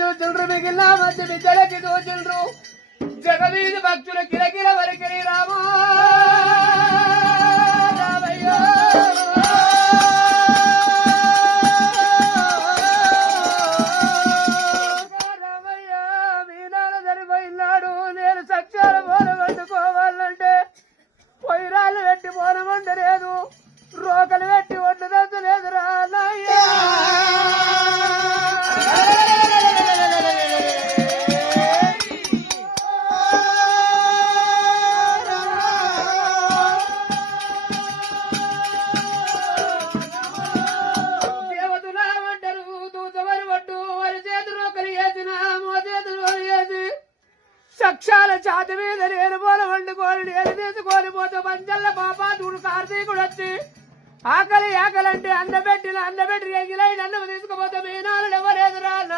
చూచుండ్రు మిగిలిన మంచి బిడ్డలకి చూచుండ్రు జగవీధి భక్తుల కిలకిల వరకిరి రామా రామయ్యో రామయ్య మీ నాన్న సరిపోయినాడు నేను సక్షాల బోనం వండుకోవాలంటే పొయ్యిరాళ్ళు పెట్టి బోనం వండలేదు రోకలు పెట్టి వండలేదు రా నాయ్యా సక్షాల ఛాతి మీద నేను బోల వండుకోని నేను తీసుకొని పోతే పంచల్ల పాపాదుడు కార్తీకుడు వచ్చి ఆకలి ఆకలంటే అందబెట్టి ఎగిలైన అన్నం తీసుకుపోతే మీ నాన్న ఎవరేదురా